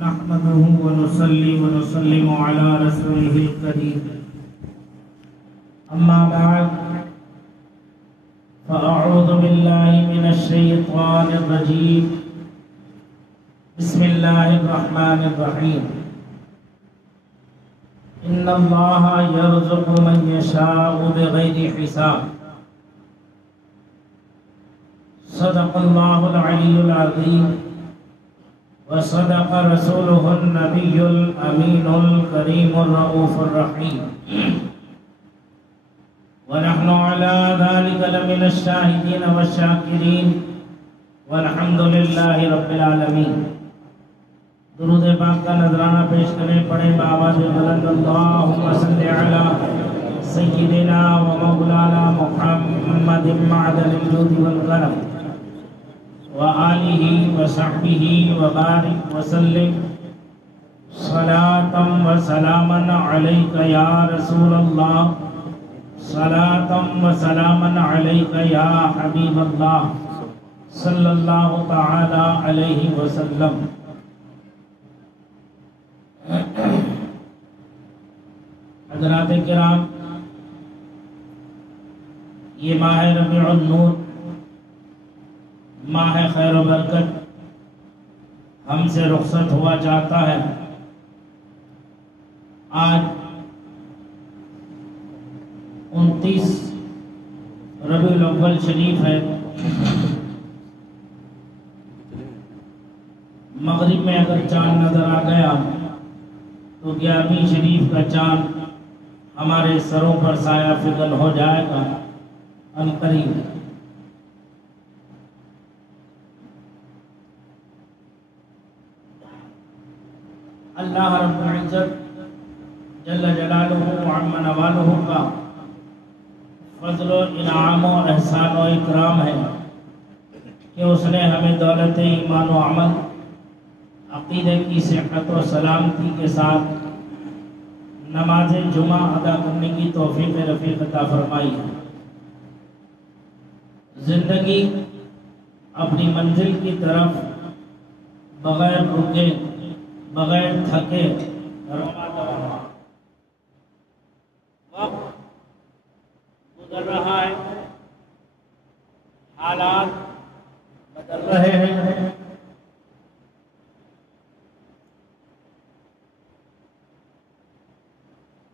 نحمده ونصلي ونسلم على رسوله الكريم أما بعد فأعوذ بالله من الشيطان الرجيم بسم الله الرحمن الرحيم إن الله يرزق من يشاء بغير حساب صدق الله العلي العظيم وصدق رسوله النبي الأمين الكريم الرؤوف الرحيم ونحن على ذلك لمن الشاهدين والشاكرين والحمد لله رب العالمين. درود پاک کا نذرانہ پیش کریں پڑھیں بآواز بلند اللہم صلی علی سیدنا و مولانا محمد معدن الجود والکرم وآلہ وصحبہ وبارک وسلم صلاة وسلاما علیک یا رسول اللہ صلاة وسلاما علیک یا حبیب اللہ صلی اللہ تعالی علیہ وسلم. حضرات کرام، یہ ماہ ربیع النور، ماہ خیر و برکت ہم سے رخصت ہوا چاہتا ہے. آج 29 ربیع الاول شریف ہے. مغرب میں اگر چاند نظر آ گیا تو 11ویں شریف کا چاند ہمارے سروں پر سایہ فگن ہو جائے گا عنقریب. اللہ رب العزت جل جلالہ وعم نوالہ کا فضل و انعام و احسان و اکرام ہے کہ اس نے ہمیں دولت ایمان و عمل، عقیدے کی صحت و سلامتی کے ساتھ نماز جمعہ ادا کرنے کی توفیق رفیق عطا فرمائی ہے. زندگی اپنی منزل کی طرف بغیر رکے، بغیر تھکے رواں دواں وقت گزر رہا ہے، حالات بدل رہے ہیں.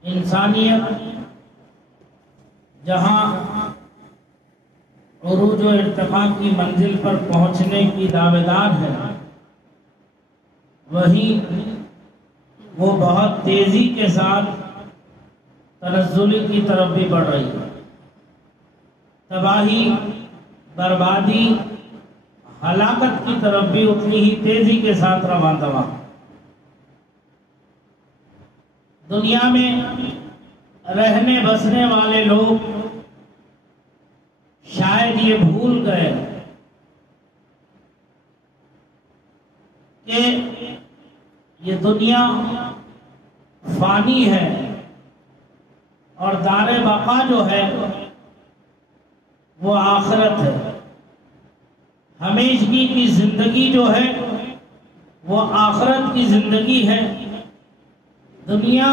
انسانیت جہاں عروج و ارتقاء کی منزل پر پہنچنے کی دعویدار ہے، وہیں وہ بہت تیزی کے ساتھ تنزل کی طرف بھی بڑھ رہی ہے. تباہی، بربادی، ہلاکت کی طرف بھی اتنی ہی تیزی کے ساتھ رواں دواں. دنیا میں رہنے بسنے والے لوگ شاید یہ بھول گئے کہ یہ دنیا فانی ہے اور دار بقا جو ہے وہ آخرت ہے. ہمیشگی کی زندگی جو ہے وہ آخرت کی زندگی ہے. دنیا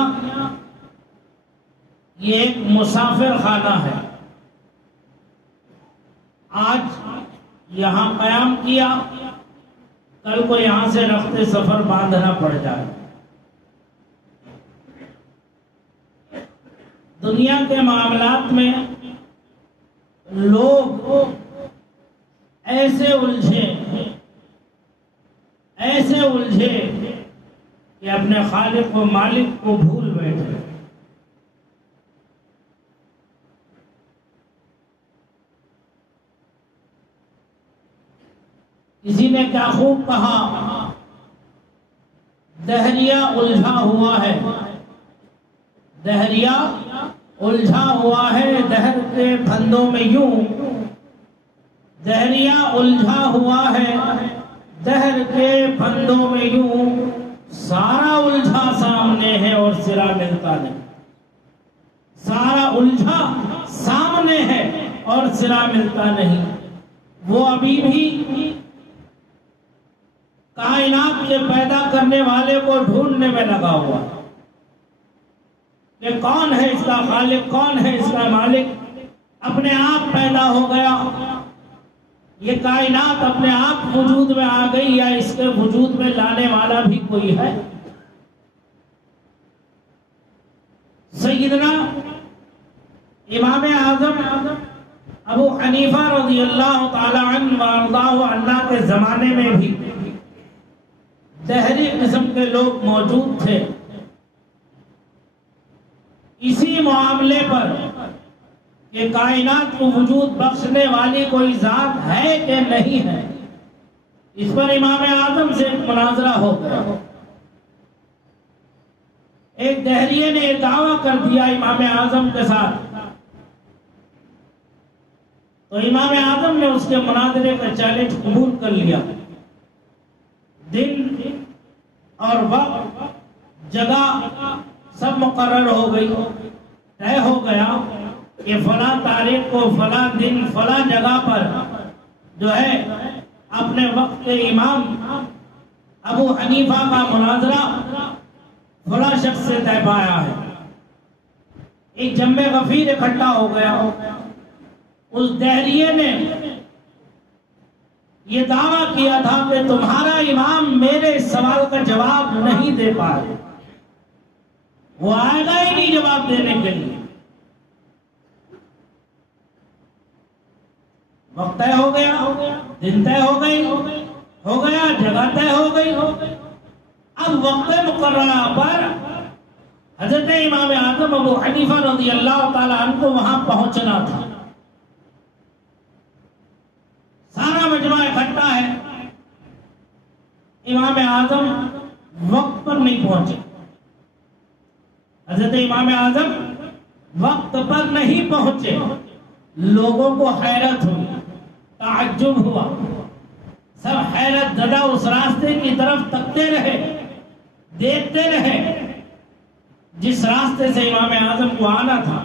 یہ ایک مسافر خانہ ہے. آج یہاں قیام کیا، کل کو یہاں سے رخت سفر باندھنا پڑ جائے. دنیا کے معاملات میں لوگ ایسے الجھے کہ اپنے خالق و مالک کو بھول بیٹھے. کسی نے کیا خوب کہا، دہریہ الجھا ہوا ہے، دہریہ الجھا ہوا ہے دہر کے پھندوں میں یوں، دہریہ الجھا ہوا ہے دہر کے پھندوں میں یوں، سارا الجھا سامنے ہے اور سرا ملتا نہیں. سارا الجھا سامنے ہے اور سرا ملتا نہیں. وہ ابھی بھی کائنات کے پیدا کرنے والے کو ڈھونڈنے میں لگا ہوا کہ کون ہے اس کا خالق، کون ہے اس کا مالک، اپنے آپ پیدا ہو گیا، یہ کائنات اپنے آپ وجود میں آ گئی یا اس کے وجود میں لانے والا بھی کوئی ہے؟ سیدنا امام اعظم ابو حنیفہ رضی اللہ تعالی عنہ وارضاہ عنہ کے زمانے میں بھی دہری قسم کے لوگ موجود تھے، اسی معاملے پر کہ کائنات کو وجود بخشنے والی کوئی ذات ہے کہ نہیں ہے، اس پر امام اعظم سے ایک مناظرہ ہو گیا۔ ایک دہریے نے یہ دعویٰ کر دیا امام اعظم کے ساتھ، تو امام اعظم نے اس کے مناظرے کا چیلنج قبول کر لیا۔ دن اور وقت، جگہ سب مقرر ہو گئی، طے ہو گیا کہ فلاں تاریخ کو فلاں دن فلاں جگہ پر جو ہے اپنے وقت کے امام ابو حنیفہ کا مناظرہ فلاں شخص سے طے پایا ہے۔ ایک جمع غفیر اکٹھا ہو گیا، اس دہریے نے یہ دعویٰ کیا تھا کہ تمہارا امام میرے سوال کا جواب نہیں دے پائے، وہ آئے گا ہی نہیں جواب دینے کے لیے۔ وقت طے ہو گیا، دن طے ہو گیا، جگہ طے ہو گئی۔ اب وقت مقررہ پر حضرت امام اعظم ابو حنیفہ رضی اللہ تعالی عنہ کو وہاں پہنچنا تھا۔ سارا مجمع اکٹھا ہے، امام اعظم وقت پر نہیں پہنچے۔ حضرت امام اعظم وقت پر نہیں پہنچے، لوگوں کو حیرت ہوئی، تعجب ہوا، سب حیرت زدہ اس راستے کی طرف تکتے رہے، دیکھتے رہے جس راستے سے امام اعظم کو آنا تھا۔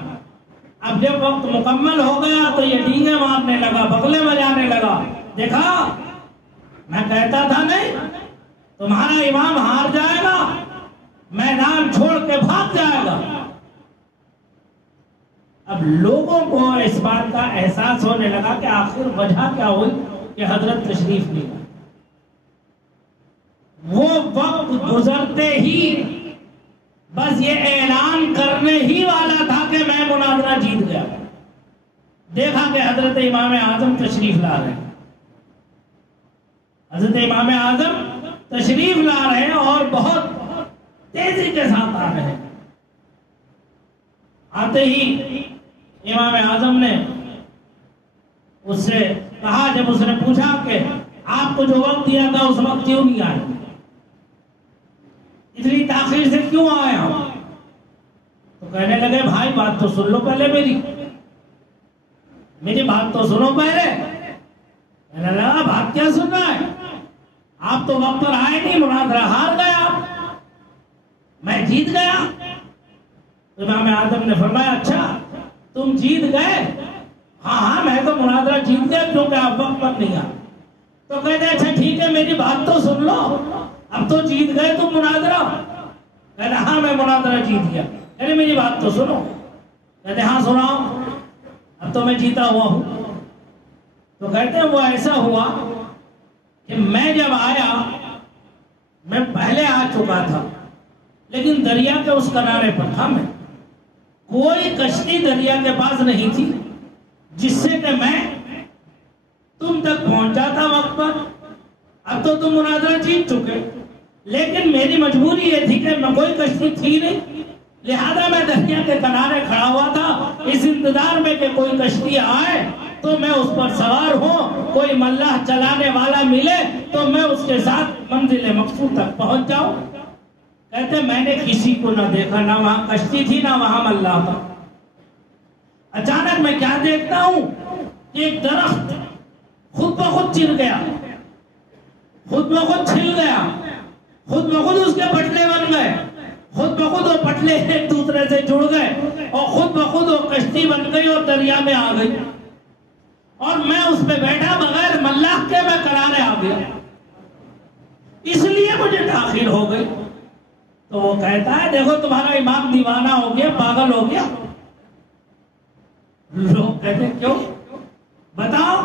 اب جب وقت مکمل ہو گیا تو یہ ڈینگے مارنے لگا، بغلے بجانے لگا، دیکھا میں کہتا تھا نہیں تمہارا امام ہار جائے گا، میدان چھوڑ کے بھاگ جائے گا۔ اب لوگوں کو اس بات کا احساس ہونے لگا کہ آخر وجہ کیا ہوئی کہ حضرت تشریف نہیں لائے۔ وہ وقت گزرتے ہی بس یہ اعلان کرنے ہی والا تھا کہ میں مناظرہ جیت گیا، دیکھا کہ حضرت امام اعظم تشریف لا رہے ہیں، حضرت امام اعظم تشریف لا رہے ہیں اور بہت تیزی کے ساتھ آ رہے ہیں۔ آتے ہی امام اعظم نے اس سے کہا، جب اس نے پوچھا کہ آپ کو جو وقت دیا تھا اس وقت کیوں نہیں آئے، اتنی تاخیر سے کیوں آئے ہو؟ تو کہنے لگے بھائی بات تو سن لو پہلے، میری بات تو سنو پہلے۔ کہنے لگا بات کیا سننا ہے، آپ تو وقت پر آئے نہیں، مناظرہ ہار گیا، میں جیت گیا۔ امام اعظم نے فرمایا اچھا تم جیت گئے؟ ہاں میں تو مناظرہ جیت گیا کیونکہ آپ وقت پر نہیں آئے۔ تو کہتے ہیں اچھا ٹھیک ہے میری بات تو سن لو، اب تو جیت گئے تم مناظرہ؟ کہتے ہیں ہاں میں مناظرہ جیت گیا۔ کہتے میری بات تو سنو۔ کہتے ہیں ہاں سناؤ، اب تو میں جیتا ہوا ہوں۔ تو کہتے ہیں وہ ایسا ہوا کہ میں جب آیا، میں پہلے آ چکا تھا لیکن دریا کے اس کنارے پر تھا، میں کوئی کشتی دریا کے پاس نہیں تھی جس سے کہ میں تم تک پہنچ جاتا وقت پر۔ اب تو تم مناظرہ جیت چکے، لیکن میری مجبوری یہ تھی کہ میں کوئی کشتی تھی نہیں، لہذا میں دریا کے کنارے کھڑا ہوا تھا اس انتظار میں کہ کوئی کشتی آئے تو میں اس پر سوار ہوں، کوئی ملاح چلانے والا ملے تو میں اس کے ساتھ منزل مقصود تک پہنچ جاؤں۔ کہتے میں نے کسی کو نہ دیکھا، نہ وہاں کشتی تھی نہ وہاں ملاح تھا۔ اچانک میں کیا دیکھتا ہوں کہ ایک درخت خود بخود چر گیا، خود بخود چھل گیا، خود بخود اس کے پٹلے بن گئے، خود بخود وہ پٹلے ایک دوسرے سے جڑ گئے اور خود بخود وہ کشتی بن گئی اور دریا میں آ گئی، اور میں اس پہ بیٹھا بغیر ملاح کے میں کنارے آ گیا۔ اس لیے مجھے تاخیر ہو گئی. تو وہ کہتا ہے دیکھو تمہارا امام دیوانہ ہو گیا, پاگل ہو گیا. لوگ کہتے ہیں کیوں؟ بتاؤ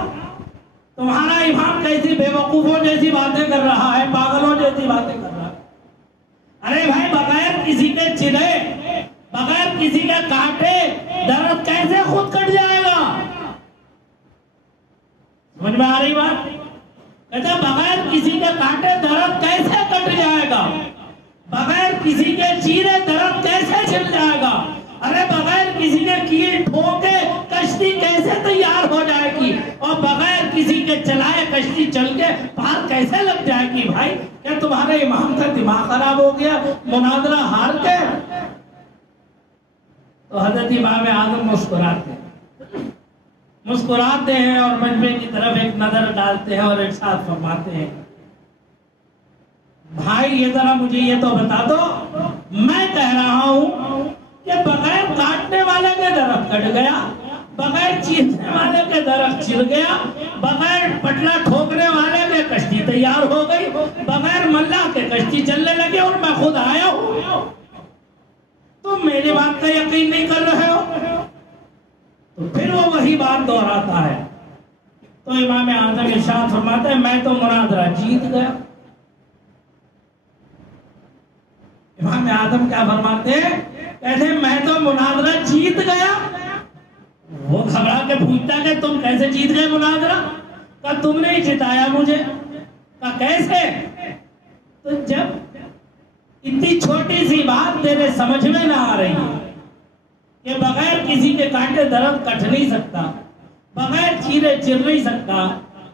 تمہارا امام کیسی بے وقوفوں جیسی باتیں کر رہا ہے, پاگلوں جیسی باتیں کر رہا ہے. ارے بھائی بغیر کسی کے چرے, بغیر کسی کے کاٹے درخت کیسے خود کٹ جائے گا؟ سمجھ میں آ رہی بات؟ کہتے ہیں بغیر کسی کے کاٹے درخت کیسے کٹ جائے گا؟ بغیر کسی کے چیرے درخت کیسے چل جائے گا؟ ارے بغیر کسی کے کیل ٹھوکے کشتی کیسے تیار ہو جائے گی؟ اور بغیر کسی کے چلائے کشتی چل کے پار کیسے لگ جائے گی؟ بھائی کیا تمہارے امام کا دماغ خراب ہو گیا مناظرہ ہار کے؟ تو حضرت امام اعظم مسکراتے ہیں اور مجمع کی طرف ایک نظر ڈالتے ہیں اور ارشاد فرماتے ہیں بھائی یہ ذرا مجھے یہ تو بتا دو, میں کہہ رہا ہوں کہ بغیر کاٹنے والے کے درخت کٹ گیا, بغیر چیرنے والے کے درخت چر گیا, بغیر پٹلا ٹھوکنے والے کے کشتی تیار ہو گئی, بغیر ملا کے کشتی چلنے لگے اور میں خود آیا ہوں. تم میری بات کا یقین نہیں کر رہے ہو؟ تو پھر وہ وہی بات دہراتا ہے. تو امام اعظم ارشاد فرماتے ہیں میں تو مناظرہ جیت گیا. امام اعظم کیا فرماتے ہیں؟ کہتے ہیں میں تو مناظرہ جیت گیا. وہ گھبرا کے پوچھتا کہ تم کیسے جیت گئے مناظرہ؟ کہا تم نے ہی جتایا مجھے. کہا کیسے؟ تو جب اتنی چھوٹی سی بات تیرے سمجھ میں نہ آ رہی ہے کہ بغیر کسی کے کاٹے درخت کٹ نہیں سکتا, بغیر چیرے چر نہیں سکتا,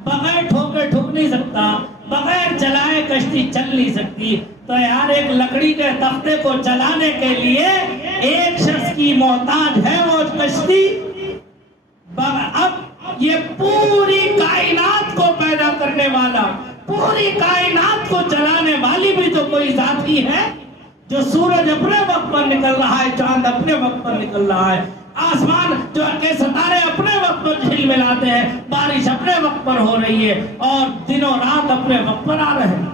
بغیر ٹھوکے ٹھک نہیں سکتا, بغیر چلائے کشتی چل نہیں سکتی, تو یار ایک لکڑی کے تختے کو چلانے کے لیے ایک شخص کی محتاج ہے وہ کشتی. اب یہ پوری کائنات کو پیدا کرنے والا, پوری کائنات کو چلانے والی بھی تو کوئی ذات ہی ہے جو سورج اپنے وقت پر نکل رہا ہے, چاند اپنے وقت پر نکل رہا ہے, آسمان جو کہ ستارے اپنے وقت پر جھل ملاتے ہیں, بارش اپنے وقت پر ہو رہی ہے اور دن و رات اپنے وقت پر آ رہے ہیں.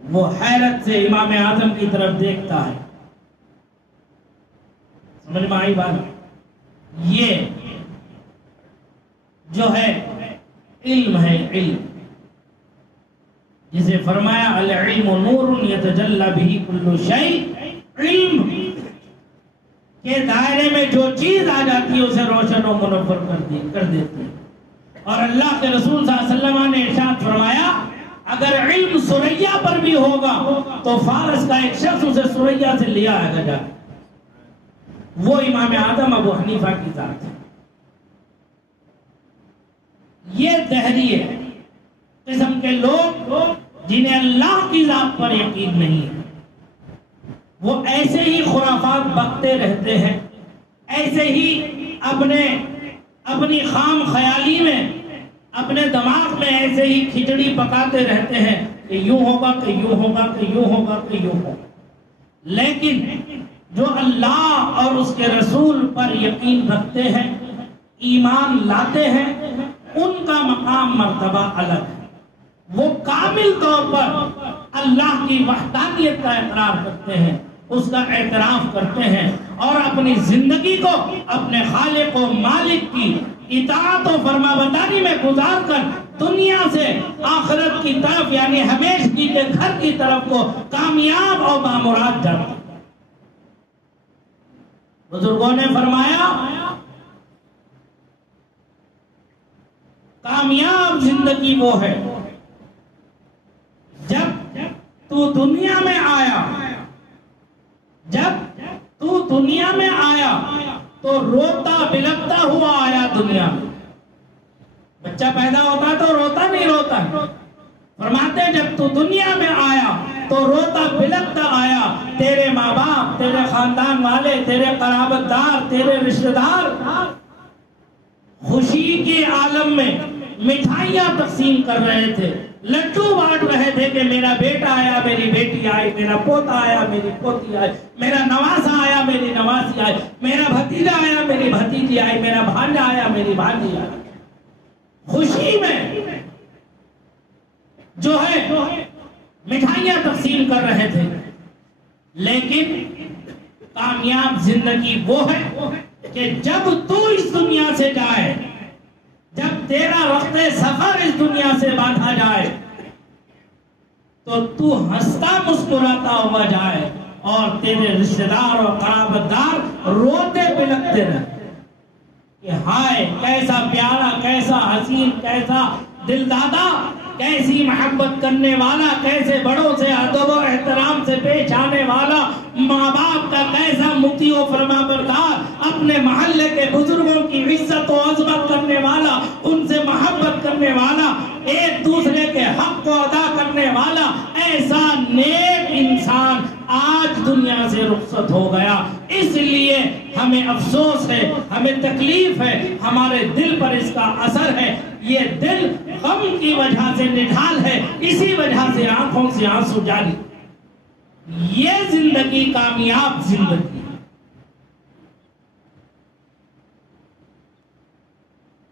وہ حیرت سے امام اعظم کی طرف دیکھتا ہے. سمجھ میں آئی بات؟ یہ جو ہے علم ہے, علم جسے فرمایا العلم نور یتجلی بہ کل شیء. علم کے دائرے میں جو چیز آ جاتی ہے اسے روشن و منور کر دیتی ہے. اور اللہ کے رسول صلی اللہ علیہ وسلم نے ارشاد فرمایا اگر علم سریا پر بھی ہوگا تو فارس کا ایک شخص اسے سریا سے لیا آئے گا جا. وہ امام اعظم ابو حنیفہ کی ذات ہے. یہ دہریے قسم کے لوگ جنہیں اللہ کی ذات پر یقین نہیں ہے, وہ ایسے ہی خرافات بکتے رہتے ہیں, ایسے ہی اپنی خام خیالی میں, اپنے دماغ میں ایسے ہی کھچڑی پکاتے رہتے ہیں کہ یوں ہوگا کہ یوں ہوگا کہ یوں ہوگا کہ یوں ہوگا. لیکن جو اللہ اور اس کے رسول پر یقین رکھتے ہیں, ایمان لاتے ہیں, ان کا مقام مرتبہ الگ ہے. وہ کامل طور پر اللہ کی وحدانیت کا اقرار کرتے ہیں, اس کا اعتراف کرتے ہیں اور اپنی زندگی کو اپنے خالق و مالک کی اطاعت و فرمانبرداری میں گزار کر دنیا سے آخرت کی طرف یعنی ہمیشگی کے گھر کی طرف کو کامیاب اور بامراد جاتے ہیں. بزرگوں نے فرمایا کامیاب زندگی وہ ہے جب تو دنیا میں آیا, جب تو دنیا میں آیا تو روتا بلکتا ہوا آیا دنیا میں. بچہ پیدا ہوتا تو روتا نہیں روتا ہے. فرماتے جب تو دنیا میں آیا تو روتا بلکتا آیا. تیرے ماں باپ, تیرے خاندان والے, تیرے قرابت دار, تیرے رشتہ دار خوشی کے عالم میں مٹھائیاں تقسیم کر رہے تھے, لڈو بانٹ رہے تھے کہ میرا بیٹا آیا, میری بیٹی آئی, میرا پوتا آیا, میری پوتی آئی, میرا نواسا آیا, میری نواسی آئی, میرا بھتیجا آیا, میری بھتیجی آئی, میرا بھانجا آیا, میری بھانجی آئی. خوشی میں جو ہے مٹھائیاں تقسیم کر رہے تھے، لیکن کامیاب زندگی وہ ہے کہ جب تو اس دنیا سے جائے، جب تیرا وقت سفر اس دنیا سے باندھا جائے، تو ہنستا مسکراتا ہوا جائے اور تیرے رشتہ دار اور قرابت دار روتے بلکتے رہے کہ ہائے کیسا پیارا، کیسا حسین، کیسا دل دادا، کیسی محبت کرنے والا، کیسے بڑوں سے ادب و احترام سے پیش آنے والا، ماں باپ کا کیسا مطیع و فرما بردار، اپنے محلے کے بزرگوں کی عزت و عظمت کرنے والا، ان سے محبت کرنے والا، ایک دوسرے کے حق کو ادا کرنے والا، ایسا نیک انسان آج دنیا سے رخصت ہو گیا۔ اس لیے ہمیں افسوس ہے، ہمیں تکلیف ہے، ہمارے دل پر اس کا اثر ہے۔ یہ دل غم کی وجہ سے نڈھال ہے، اسی وجہ سے آنکھوں سے آنسو جاری۔ یہ زندگی کامیاب زندگی ہے۔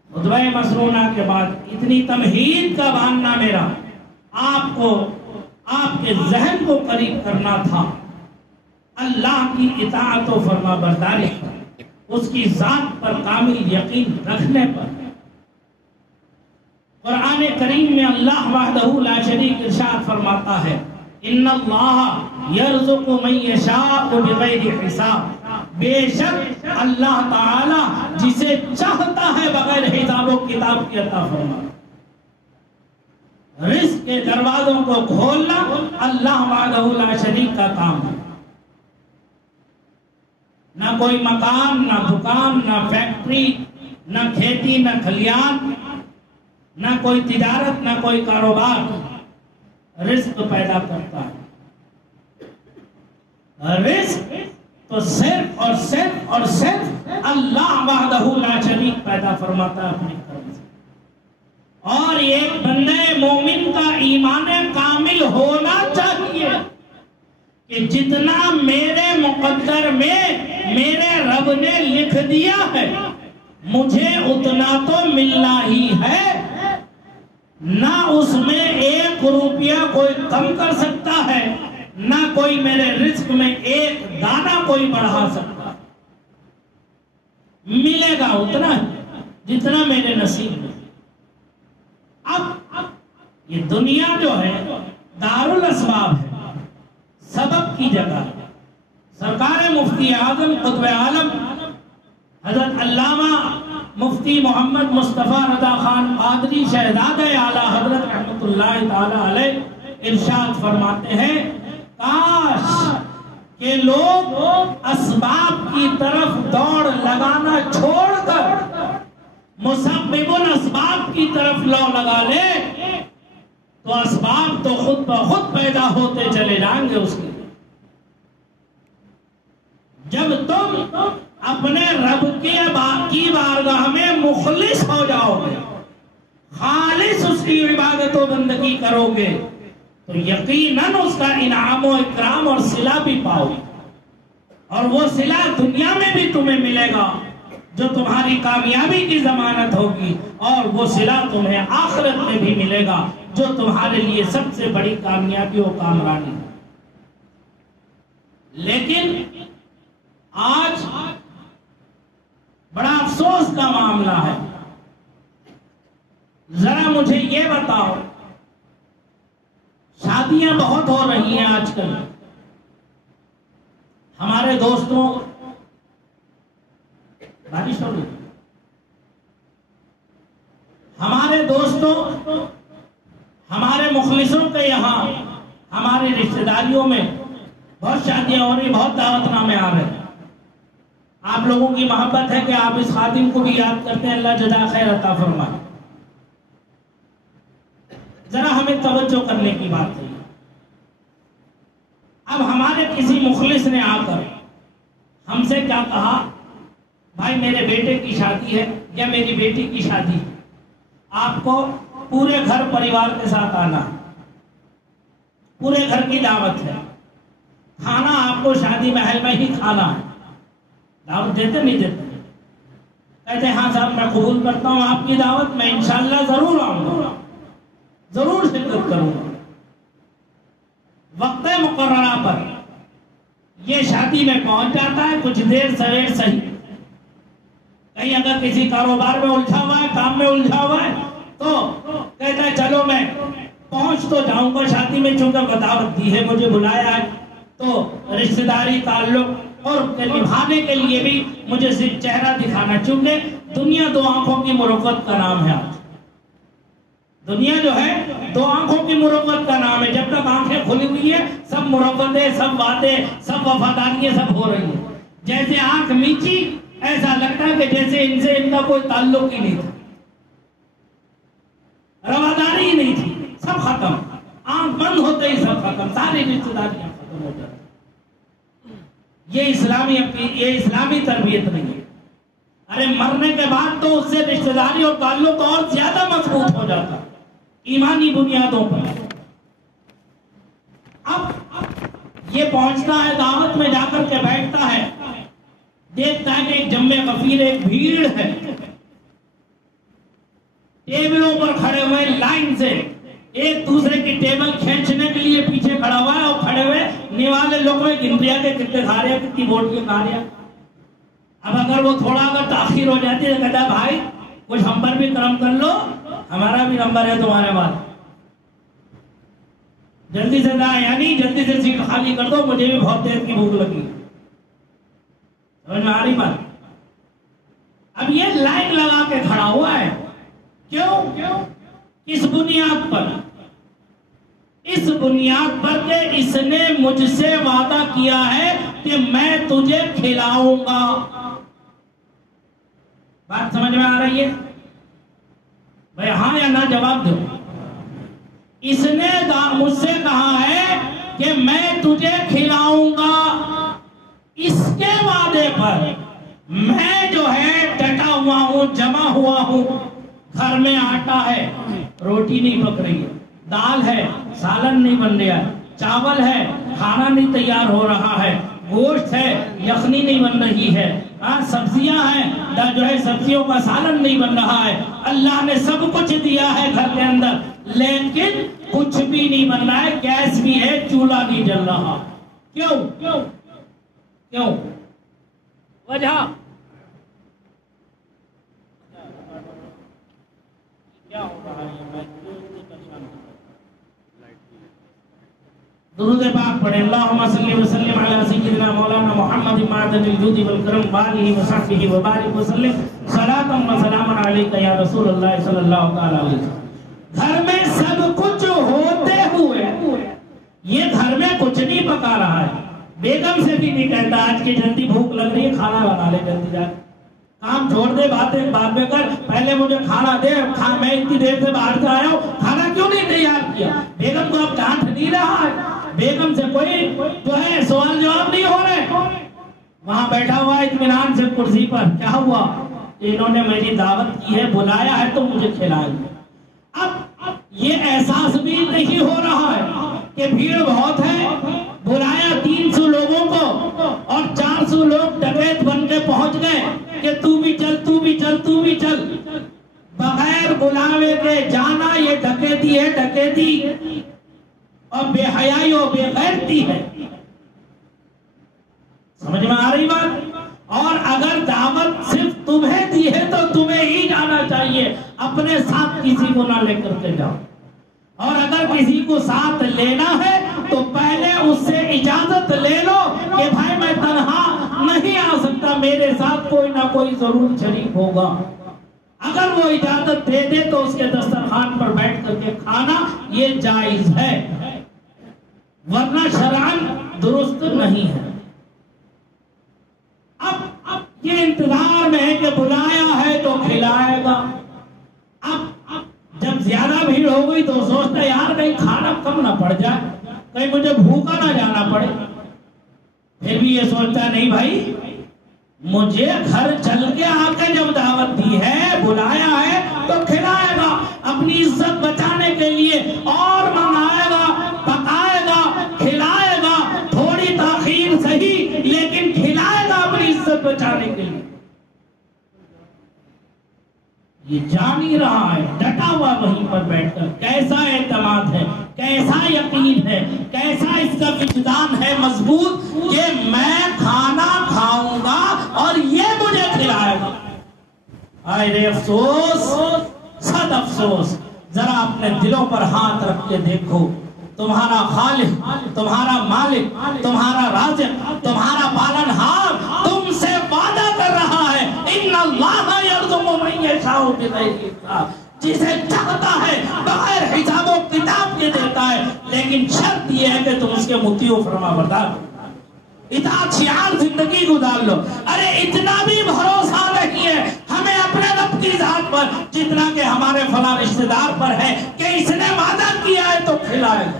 خطبہ مسنونہ کے بعد اتنی تمہید کا باننا میرا آپ کو، آپ کے ذہن کو قریب کرنا تھا اللہ کی اطاعت و فرما برداری، اس کی ذات پر کامل یقین رکھنے پر۔ قرآن کریم میں اللہ وحدہ لا شریک ارشاد فرماتا ہے ان اللہ یرزق من یشاء بغیر حساب، بے شک اللہ تعالی جسے چاہتا ہے بغیر حساب و کتاب کی عطا فرماتا۔ رزق کے دروازوں کو کھولنا اللہ وحدہ لا شریک کا کام ہے۔ نہ کوئی مکان، نہ دکان، نہ فیکٹری، نہ کھیتی، نہ کھلیان، نہ کوئی تجارت، نہ کوئی کاروبار رزق پیدا کرتا ہے۔ رزق تو صرف اور صرف اور صرف اللہ وحدہ لا شریک پیدا فرماتا ہے اپنی طرف سے۔ اور ایک بندے مومن کا ایمان کامل ہونا چاہیے کہ جتنا میرے مقدر میں میرے رب نے لکھ دیا ہے مجھے اتنا تو ملنا ہی ہے، نہ اس میں ایک روپیہ کوئی کم کر سکتا ہے، نہ کوئی میرے رزق میں ایک دانہ کوئی بڑھا سکتا ہے۔ ملے گا اتنا جتنا میرے نصیب میں۔ اب یہ دنیا جو ہے دارالاسباب ہے، سبب کی جگہ ہے۔ سرکار مفتی اعظم قطب عالم حضرت علامہ مفتی محمد مصطفیٰ رضا خان قادری شہزادہ اعلیٰ حضرت رحمت اللہ تعالی علیہ ارشاد فرماتے ہیں کاش کہ لوگ اسباب کی طرف دوڑ لگانا چھوڑ کر مسبب الاسباب کی طرف لو لگا لے تو اسباب تو خود بخود پیدا ہوتے چلے جائیں گے اس کے لیے۔ جب تم اپنے رب کی بارگاہ میں مخلص ہو جاؤ گے، خالص اس کی عبادت و بندگی کرو گے تو یقیناً اس کا انعام و اکرام اور صلہ بھی پاؤ گے، اور وہ صلہ دنیا میں بھی تمہیں ملے گا جو تمہاری کامیابی کی ضمانت ہوگی، اور وہ صلہ تمہیں آخرت میں بھی ملے گا جو تمہارے لیے سب سے بڑی کامیابی و کامرانی۔ لیکن آج بڑا افسوس کا معاملہ ہے۔ ذرا مجھے یہ بتاؤ، شادیاں بہت ہو رہی ہیں آج کل، ہمارے دوستوں بارش ہو رہی، ہمارے دوستوں، ہمارے مخلصوں کے یہاں، ہمارے رشتہ داریوں میں بہت شادیاں ہو رہی، بہت دعوت نامے آ رہے ہیں۔ آپ لوگوں کی محبت ہے کہ آپ اس خادم کو بھی یاد کرتے ہیں، اللہ جزا خیر عطا فرمائے۔ ذرا ہمیں توجہ کرنے کی بات ہے۔ اب ہمارے کسی مخلص نے آ کر ہم سے کیا کہا، بھائی میرے بیٹے کی شادی ہے یا میری بیٹی کی شادی ہے، آپ کو پورے گھر پریوار کے ساتھ آنا، پورے گھر کی دعوت ہے، کھانا آپ کو شادی محل میں ہی کھانا ہے۔ دعوت دیتے نہیں دیتے؟ کہتے ہاں صاحب میں قبول کرتا ہوں آپ کی دعوت، میں انشاءاللہ ضرور آؤں گا۔ ضرور شرکت کروں گا. وقت مقررہ پر یہ شادی میں پہنچ جاتا ہے، کچھ دیر سویر صحیح. کہیں اگر کسی کاروبار میں الجھا ہوا ہے، کام میں الجھا ہوا ہے، تو کہتا ہے چلو میں پہنچ تو جاؤں گا شادی میں، چونکہ دعوت دی ہے، مجھے بلایا ہے، تو رشتہ داری تعلق اور نبھانے کے لیے بھی مجھے صرف چہرہ دکھانا. چونکہ دنیا دو آنکھوں کی مروت کا نام ہے. آج دنیا جو ہے دو آنکھوں کی مروت کا نام ہے. جب تک آنکھیں کھلی ہوئی ہیں سب مروتیں، سب باتیں، سب وفاداریاں سب ہو رہی ہیں. جیسے آنکھ میچی ایسا لگتا ہے کہ جیسے ان سے ان کا کوئی تعلق ہی نہیں تھا، رواداری ہی نہیں تھی، سب ختم. آنکھ بند ہوتے ہی سب ختم، ساری رشتہ داریاں ختم ہو جاتی. یہ اسلامی تربیت نہیں ہے. ارے مرنے کے بعد تو اس سے رشتہ داری اور تعلق اور زیادہ مضبوط ہو جاتا ہے ایمانی بنیادوں پر. اب یہ پہنچتا ہے دعوت میں، جا کر کے بیٹھتا ہے، دیکھتا ہے کہ ایک جمع غفیر، ایک بھیڑ ہے، ٹیبلوں پر کھڑے ہوئے لائن سے، ایک دوسرے کی ٹیبل کھینچنے کے لیے پیچھے کھڑا ہوا ہے، اور کھڑے ہوئے نوالے لوگ میں گن رہا کہ کتنے کھا رہے ہیں، کتنی بوٹیاں کھا رہے ہیں. اب اگر وہ تھوڑا اگر تاخیر ہو جاتی ہے تو کہتا ہے بھائی کچھ ہم پر بھی کرم کر لو، ہمارا بھی نمبر ہے تمہارے بعد، جلدی سے نہ، یعنی جلدی سے سیٹ خالی کر دو، مجھے بھی بہت دیر کی بھوک لگی. سمجھ میں آ رہی بات؟ اب یہ لائن لگا کے کھڑا ہوا ہے، کیوں؟ اس بنیاد پر، اس بنیاد پر کہ اس نے مجھ سے وعدہ کیا ہے کہ میں تجھے کھلاؤں گا. بات سمجھ میں آ رہی ہے بھائی؟ ہاں یا نہ جواب دو. اس نے مجھ سے کہا ہے کہ میں تجھے کھلاؤں گا. اس کے وعدے پر میں جو ہے ڈٹا ہوا ہوں، جمع ہوا ہوں. گھر میں آٹا ہے، روٹی نہیں پک رہی ہے، دال ہے، سالن نہیں بن رہا ہے، چاول ہے، کھانا نہیں تیار ہو رہا ہے، گوشت ہے، یخنی نہیں بن رہی ہے، سبزیاں ہیں، جو ہے سبزیوں کا سالن نہیں بن رہا ہے. اللہ نے سب کچھ دیا ہے گھر کے اندر، لیکن کچھ بھی نہیں بن رہا ہے. گیس بھی ہے، چولہا نہیں جل رہا. کیوں؟ وجہ کیا ہو رہا ہے؟ درود پاک پڑھیں. اللہم صلی وسلم علی سیدنا مولانا محمد معدن الجود والکرم وآلہ وصحبہ وبارک وسلم صلاۃ و سلام علیک یا رسول اللہ صلی اللہ تعالی علیہ وسلم. گھر میں سب کچھ ہوتے ہوئے یہ گھر میں کچھ نہیں پکا رہا ہے. بیگم سے بھی نہیں کہتا آج کی جلدی بھوک لگ رہی ہے، کھانا بنا لے جلدی جا. کام چھوڑ دے، باتیں بعد میں کر، پہلے مجھے کھانا دے. میں اتنی دیر سے باہر سے آیا ہوں، کھانا کیوں نہیں تیار کیا؟ بیگم کو اب ڈانٹ نہیں رہا ہے، بیگم سے کوئی جو ہے سوال جواب نہیں ہو رہے. وہاں بیٹھا ہوا اطمینان سے کرسی پر. کیا ہوا؟ انہوں نے میری دعوت کی ہے، بلایا ہے تو مجھے کھلائیں. اب یہ احساس بھی نہیں ہو رہا ہے کہ بھیڑ بہت ہے، بلایا 300 لوگوں کو اور 400 لوگ ڈکیت بن کے پہنچ گئے کہ تو بھی چل، تو بھی چل، تو بھی چل. بغیر بلاوے کے جانا یہ ڈکیتی ہے، ڈکیتی اور بے حیائی اور بے غیرتی ہے. سمجھ میں آ رہی بات؟ اور اگر دعوت صرف تمہیں دی ہے تو تمہیں ہی جانا چاہیے، اپنے ساتھ کسی کو نہ لے کر کے جاؤ. اور اگر کسی کو ساتھ لینا ہے تو پہلے اس سے اجازت لے لو کہ بھائی میں تنہا نہیں آ سکتا، میرے ساتھ کوئی نہ کوئی ضرور شریک ہوگا. اگر وہ اجازت دے دے تو اس کے دسترخوان پر بیٹھ کر کے کھانا یہ جائز ہے، ورنہ شرعاً درست نہیں ہے. اب یہ انتظار میں ہے کہ بلایا ہے تو کھلائے گا. اب جب زیادہ بھیڑ ہو گئی تو سوچتا ہے یار کہیں کھانا کم نہ پڑ جائے، کہیں مجھے بھوکا نہ جانا پڑے. پھر بھی یہ سوچتا ہے نہیں بھائی، مجھے گھر چل کے آ کے جب دعوت دی ہے، بلایا ہے تو کھلائے گا. اپنی عزت بچانے کے لیے اور منگائے گا، پکائے گا، کھلائے گا. تھوڑی تاخیر صحیح لیکن کھلائے گا اپنی عزت بچانے کے لیے. یہ جان ہی رہا ہے، ڈٹا ہوا وہیں پر بیٹھ کر، کیسا اعتماد ہے، کیسا یقین ہے، کیسا اس کا وجدان ہے مضبوط کہ میں کھانا کھاؤں گا اور یہ مجھے کھلائے گا۔ آئے رے افسوس، صد افسوس، ذرا اپنے دلوں پر ہاتھ رکھ کے دیکھو، تمہارا خالق، تمہارا مالک، تمہارا رازق، تمہارا پالنہار تم سے وعدہ کر رہا ہے، ان اللہ یرزق من یشاء بغیر حساب، جسے چاہتا ہے بغیر حساب و کتاب کے دیتا ہے، لیکن شرط یہ ہے کہ تم اس کے مطیع و فرما بردار ہو، اطاعت شعار زندگی گزار لو۔ ارے اتنا بھی بھروسہ نہیں ہے ہمیں اپنے رب کی ذات پر جتنا کہ ہمارے فلاں رشتہ دار پر ہے کہ اس نے وعدہ کیا ہے تو کھلائے گا۔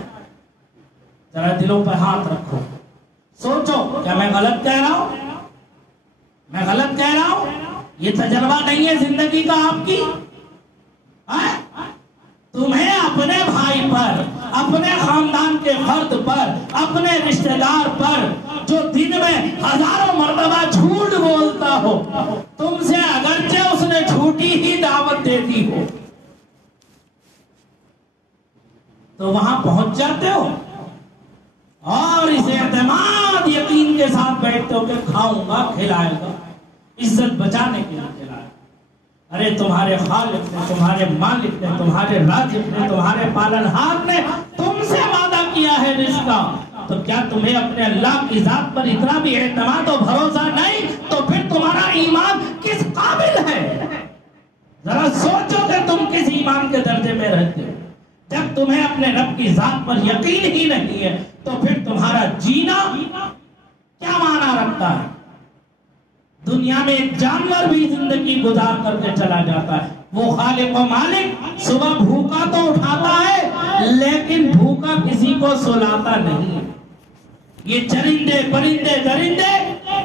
ذرا دلوں پہ ہاتھ رکھو، سوچو کیا میں غلط کہہ رہا ہوں؟ میں غلط کہہ رہا ہوں؟ یہ تجربہ نہیں ہے زندگی کا آپ کی؟ تمہیں اپنے بھائی پر، اپنے خاندان کے فرد پر، اپنے رشتہ دار پر جو دن میں ہزاروں مرتبہ جھوٹ بولتا ہو، تم سے اگرچہ اس نے جھوٹی ہی دعوت دے دی ہو تو وہاں پہنچ جاتے ہو اور اس اعتماد یقین کے ساتھ بیٹھتے ہو کہ کھاؤں گا، کھلائے گا، عزت بچانے کے لیے کھلائے گا۔ ارے تمہارے خالق نے، تمہارے مالک نے، تمہارے رازق نے، تمہارے پالنہار نے تم سے وعدہ کیا ہے رزق کا، تو کیا تمہیں اپنے اللہ کی ذات پر اتنا بھی اعتماد و بھروسہ نہیں؟ تو پھر تمہارا ایمان کس قابل ہے؟ ذرا سوچو کہ تم کس ایمان کے درجے میں رہتے ہو۔ جب تمہیں اپنے رب کی ذات پر یقین ہی نہیں ہے تو پھر تمہارا جینا کیا معنی رکھتا ہے؟ دنیا میں ایک جانور بھی زندگی گزار کر کے چلا جاتا ہے، وہ خالق و مالک صبح بھوکا تو اٹھاتا ہے لیکن بھوکا کسی کو سلاتا نہیں۔ یہ چرندے پرندے درندے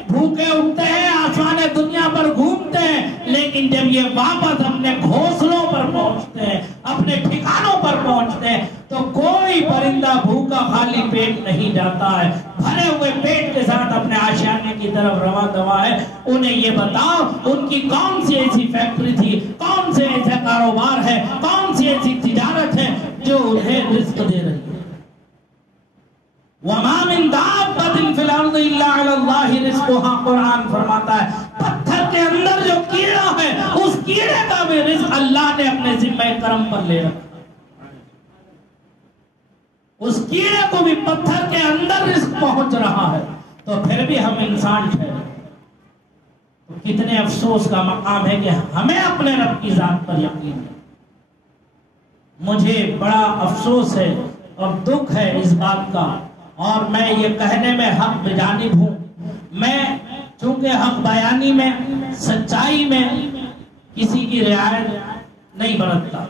بھوکے اٹھتے ہیں، آسمان دنیا پر گھومتے ہیں، لیکن جب یہ واپس اپنے گھونسلوں پر پہنچتے ہیں، اپنے ٹھکانوں پر پہنچتے ہیں تو کوئی پرندہ بھوکا خالی پیٹ نہیں جاتا ہے، بھرے ہوئے پیٹ کے ساتھ اپنے آشیانے کی طرف رواں دوا ہے۔ انہیں یہ بتاؤ ان کی کون سی ایسی فیکٹری تھی، کون سے ایسا کاروبار ہے، کون سی ایسی تجارت ہے جو انہیں رزق دے رہی ہے۔ وَمَا مِن دَابَّةٍ فِي الْأَرْضِ إِلَّا عَلَى اللَّهِ رِزْقُهَا، قرآن فرماتا ہے پتھر کے اندر جو کیڑا ہے اس کیڑے کا بھی رزق اللہ نے اپنے ذمہ کرم پر لے رکھا، اس کیڑے کو بھی پتھر کے اندر رزق پہنچ رہا ہے، تو پھر بھی ہم انسان ٹھہرے تو کتنے افسوس کا مقام ہے کہ ہمیں اپنے رب کی ذات پر یقین ہے۔ مجھے بڑا افسوس ہے اور دکھ ہے اس بات کا، اور میں یہ کہنے میں حق بجانب ہوں، میں چونکہ حق بیانی میں، سچائی میں کسی کی رعایت نہیں برتتا،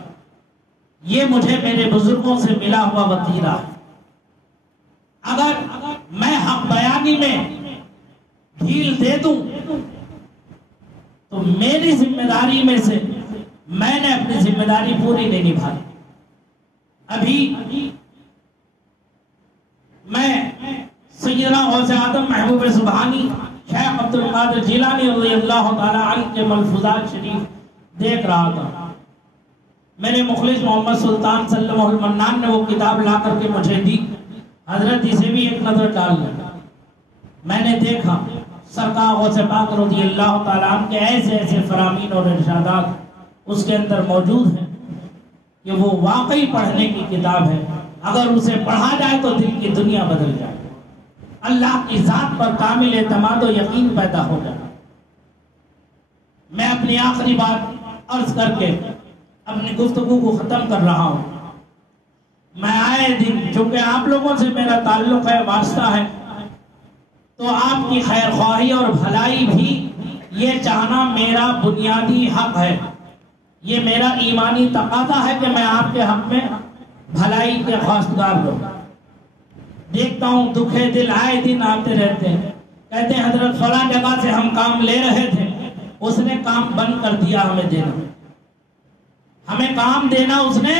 یہ مجھے میرے بزرگوں سے ملا ہوا وطیرہ ہے۔ اگر میں حق بیانی میں ڈھیل دے دوں تو میری ذمہ داری میں سے میں نے اپنی ذمہ داری پوری نہیں نبھائی۔ ابھی میں سیدنا غوث اعظم محبوب سبحانی شیخ عبد القادر جیلانی رضی اللہ تعالی عنہ کے ملفوظات شریف دیکھ رہا تھا۔ میرے مخلص محمد سلطان سلمہ المنان نے وہ کتاب لا کر کے مجھے دی، حضرت اسے بھی ایک نظر ڈال لیا۔ میں نے دیکھا سرکار غوث پاک رضی اللہ تعالیٰ عنہ کے ایسے ایسے فرامین اور ارشادات اس کے اندر موجود ہیں کہ وہ واقعی پڑھنے کی کتاب ہے، اگر اسے پڑھا جائے تو دل کی دنیا بدل جائے، اللہ کی ذات پر کامل اعتماد و یقین پیدا ہو جائے۔ میں اپنی آخری بات عرض کر کے اپنی گفتگو کو ختم کر رہا ہوں۔ میں آئے دن چونکہ آپ لوگوں سے میرا تعلق ہے، واسطہ ہے، تو آپ کی خیر خواہی اور بھلائی بھی یہ چاہنا میرا بنیادی حق ہے، یہ میرا ایمانی تقاضا ہے کہ میں آپ کے حق میں بھلائی کے خواستگار ہوں۔ دیکھتا ہوں دکھے دل آئے دن آتے رہتے ہیں، کہتے ہیں حضرت فلاں جگہ سے ہم کام لے رہے تھے، اس نے کام بند کر دیا ہمیں دینا، ہمیں کام دینا اس نے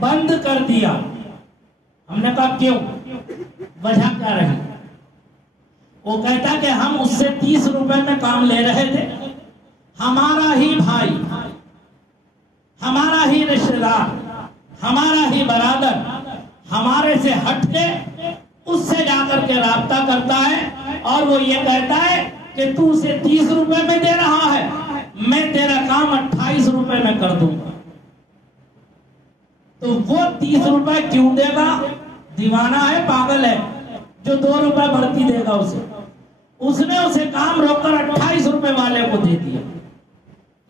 بند کر دیا۔ ہم نے کہا کیوں؟ وجہ کیا رہی؟ وہ کہتا کہ ہم اس سے 30 روپے میں کام لے رہے تھے، ہمارا ہی بھائی ہمارا ہی رشتہ دار، ہمارا ہی برادر ہمارے سے ہٹ کے اس سے جا کر کے رابطہ کرتا ہے اور وہ یہ کہتا ہے کہ تو اسے 30 روپے میں دے رہا ہے، میں تیرا کام 28 روپے میں کر دوں گا، تو وہ 30 روپے کیوں دے گا؟ دیوانہ ہے، پاگل ہے، جو 2 روپے بڑھتی دے گا اسے۔ اس نے اسے کام روک کر 28 روپے والے کو دے دیا۔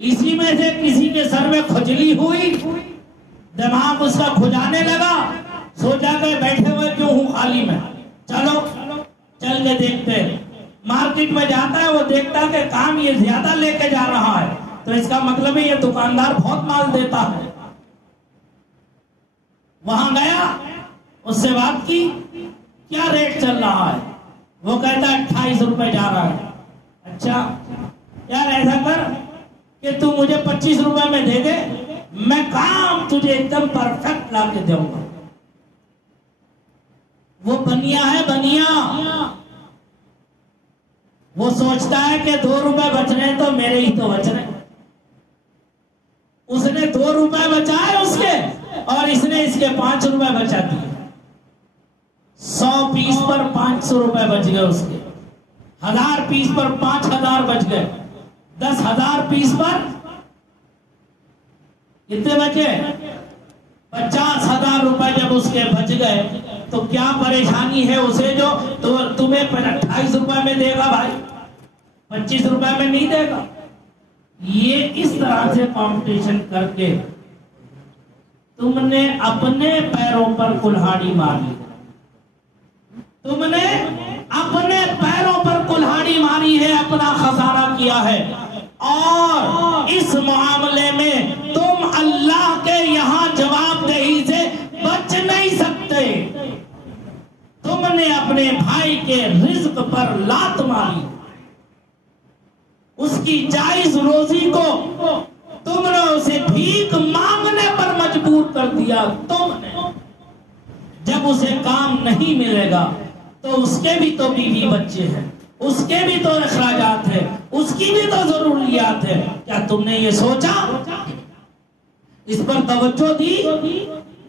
اسی میں سے کسی کے سر میں کھجلی ہوئی، دماغ اس کا کھجانے لگا، سوچا کہ بیٹھے ہوئے کیوں ہوں خالی میں، چلو چل کے دیکھتے ہیں۔ مارکیٹ میں جاتا ہے، وہ دیکھتا ہے کہ کام یہ زیادہ لے کے جا رہا ہے، تو اس کا مطلب ہے یہ دکاندار بہت مال دیتا ہے۔ وہاں گیا، اس سے بات کی، کیا ریٹ چل رہا ہے؟ وہ کہتا ہے 28 روپے جا رہا ہے۔ اچھا یار ایسا کر کہ تو مجھے 25 روپے میں دے دے، میں کام تجھے ایک دم پرفیکٹ لا کے دوں گا۔ وہ بنیا ہے، بنیا، وہ سوچتا ہے کہ 2 روپے بچ رہے تو میرے ہی تو بچ رہے۔ اس نے 2 روپے بچائے اس کے، اور اس نے اس کے 5 روپے بچا دیے۔ 100 پیس پر 500 روپے بچ گئے اس کے، 1000 پیس پر 5000 بچ گئے، 10,000 پیس پر کتنے بچے؟ 50,000 روپے جب اس کے بچ گئے تو کیا پریشانی ہے اسے جو تمہیں 28 روپے میں دے گا بھائی، 25 روپے میں نہیں دے گا۔ یہ اس طرح سے کمپٹیشن کر کے تم نے اپنے پیروں پر کلہاڑی ماری، تم نے اپنے پیروں پر کلہاڑی ماری ہے، اپنا خسارہ کیا ہے، اور اس معاملے میں تم اللہ کے یہاں جواب دہی سے بچ نہیں سکتے۔ تم نے اپنے بھائی کے رزق پر لات ماری، اس کی جائز روزی کو تم نے اسے بھیک مانگنے پر مجبور کر دیا۔ تم نے جب اسے کام نہیں ملے گا تو اس کے بھی تو بیوی بچے ہیں، اس کے بھی تو اخراجات ہیں، اس کی بھی تو ضروریات ہیں۔ کیا تم نے یہ سوچا؟ اس پر توجہ دی؟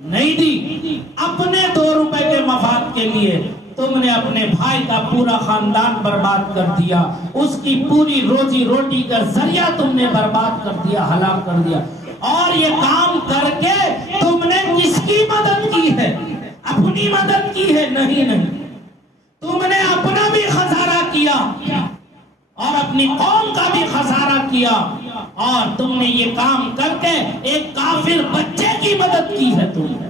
نہیں دی۔ اپنے 2 روپے کے مفاد کے لیے تم نے اپنے بھائی کا پورا خاندان برباد کر دیا، اس کی پوری روزی روٹی کا ذریعہ تم نے برباد کر دیا، ہلاک کر دیا۔ اور یہ کام کر کے تم نے کس کی مدد کی ہے؟ اپنی مدد کی ہے؟ نہیں، تم نے اپنا بھی خسارہ کیا اور اپنی قوم کا بھی خسارہ کیا، اور تم نے یہ کام کر کے ایک کافر بچے کی مدد کی ہے تم نے،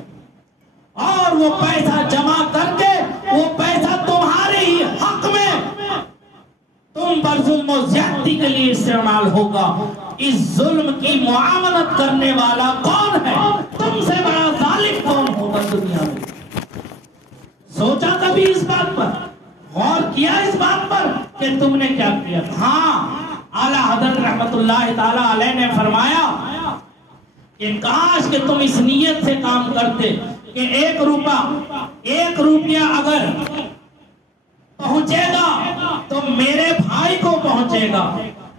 اور وہ پیسہ جمع کر کے وہ پیسہ تمہارے ہی حق میں تم پر ظلم و زیادتی کے لیے استعمال ہوگا۔ اس ظلم کی معاونت کرنے والا کون ہے؟ تم سے بڑا ظالم کون ہوگا دنیا میں؟ سوچا کبھی اس بات پر؟ غور کیا اس بات پر کہ تم نے کیا کیا؟ ہاں، اعلیٰ حضرت رحمت اللہ تعالی علیہ نے فرمایا کہ کاش کہ تم اس نیت سے کام کرتے کہ 1 روپیہ اگر پہنچے گا تو میرے بھائی کو پہنچے گا،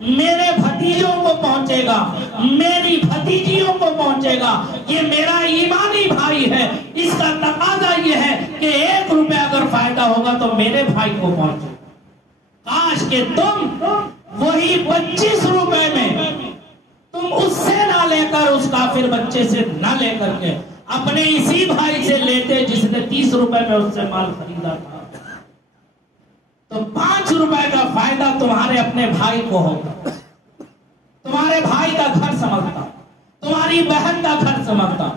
میرے بھتیجوں کو پہنچے گا، میری بھتیجیوں کو پہنچے گا، یہ میرا ایمانی بھائی ہے، اس کا تقاضا یہ ہے کہ 1 روپے اگر فائدہ ہوگا تو میرے بھائی کو پہنچے۔ کاش کہ تم وہی 25 روپے میں تم اس سے نہ لے کر، اس کافر بچے سے نہ لے کر کے اپنے اسی بھائی سے لیتے جس نے 30 روپے میں اس سے مال خریدا تھا، تو 5 روپے کا فائدہ تمہارے اپنے بھائی کو ہوتا، تمہارے بھائی کا گھر سنبھلتا، تمہاری بہن کا گھر سنبھلتا۔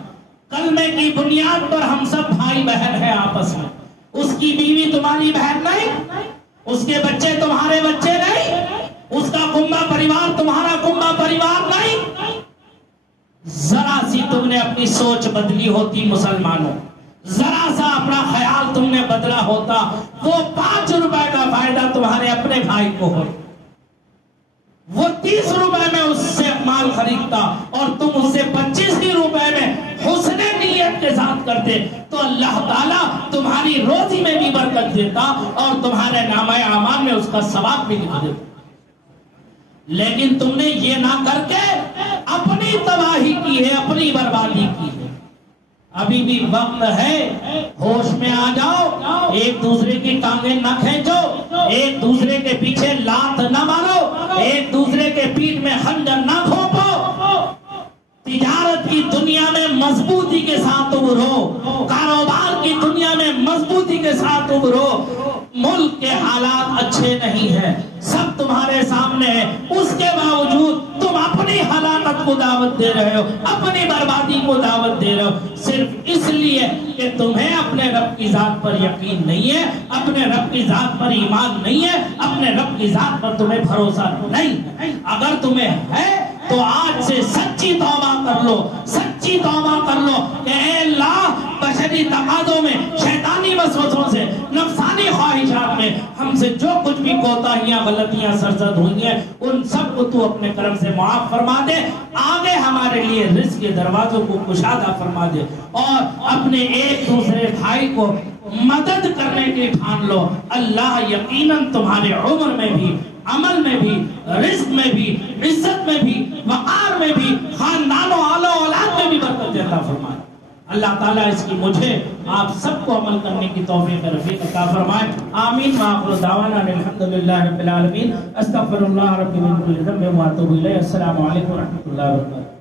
کلمے کی بنیاد پر ہم سب بھائی بہن ہیں آپس میں، اس کی بیوی تمہاری بہن نہیں، اس کے بچے تمہارے بچے نہیں، اس کا کنبہ پریوار تمہارا کنبہ پریوار نہیں۔ ذرا سی تم نے اپنی سوچ بدلی ہوتی مسلمانوں، ذرا سا اپنا خیال تم نے بدلا ہوتا، وہ 5 روپے کا فائدہ تمہارے اپنے بھائی کو ہو، وہ 30 روپے میں اس سے مال خریدتا اور تم اس سے 25 روپے میں حسن نیت کے ساتھ کرتے، تو اللہ تعالیٰ تمہاری روزی میں بھی برکت دیتا اور تمہارے نامہ اعمال میں اس کا ثواب بھی لکھ دیتا۔ لیکن تم نے یہ نہ کر کے اپنی تباہی کی ہے، اپنی بربادی کی ہے۔ ابھی بھی وقت ہے، ہوش میں آ جاؤ، ایک دوسرے کی ٹانگیں نہ کھینچو، ایک دوسرے کے پیچھے لات نہ مارو، ایک دوسرے کے پیٹھ میں خنجر نہ گھونپو۔ تجارت کی دنیا میں مضبوطی کے ساتھ ابھرو، کاروبار کی دنیا میں مضبوطی کے ساتھ ابھرو۔ ملک کے حالات اچھے نہیں ہیں، سب تمہارے سامنے ہے، اس کے باوجود تم اپنی ہلاکت کو دعوت دے رہے ہو، اپنی بربادی کو دعوت دے رہے ہو، صرف اس لیے کہ تمہیں اپنے رب کی ذات پر یقین نہیں ہے، اپنے رب کی ذات پر ایمان نہیں ہے، اپنے رب کی ذات پر تمہیں بھروسہ نہیں ہے۔ اگر تمہیں ہے تو آج سے سچی توبہ کر لو، سچی توبہ کر لو کہ اے اللہ، بشری تقاضوں میں، شیطانی وسوسوں سے، نفسانی خواہشات میں ہم سے جو کچھ بھی کوتاہیاں، غلطیاں سرزد ہوئی ہیں، ان سب کو تو اپنے کرم سے معاف فرما دے، آگے ہمارے لیے رزق کے دروازوں کو کشادہ فرما دے، اور اپنے ایک دوسرے بھائی کو مدد کرنے کی ٹھان لو۔ اللہ یقیناً تمہارے عمر میں بھی، عمل میں بھی، رزق میں بھی، عزت میں بھی، وقار میں بھی، خاندان و آل و اولاد میں بھی برکت عطا فرمائے۔ اللہ تعالیٰ اس کی مجھے آپ سب کو عمل کرنے کی توفیق رفیق عطا فرمائے۔ آمین وآخر دعوانا الحمدللہ رب العالمین۔ استغفر اللہ ربی من کل ذنب واتوب الیہ۔ السلام علیکم ورحمۃ اللہ وبرکاتہ۔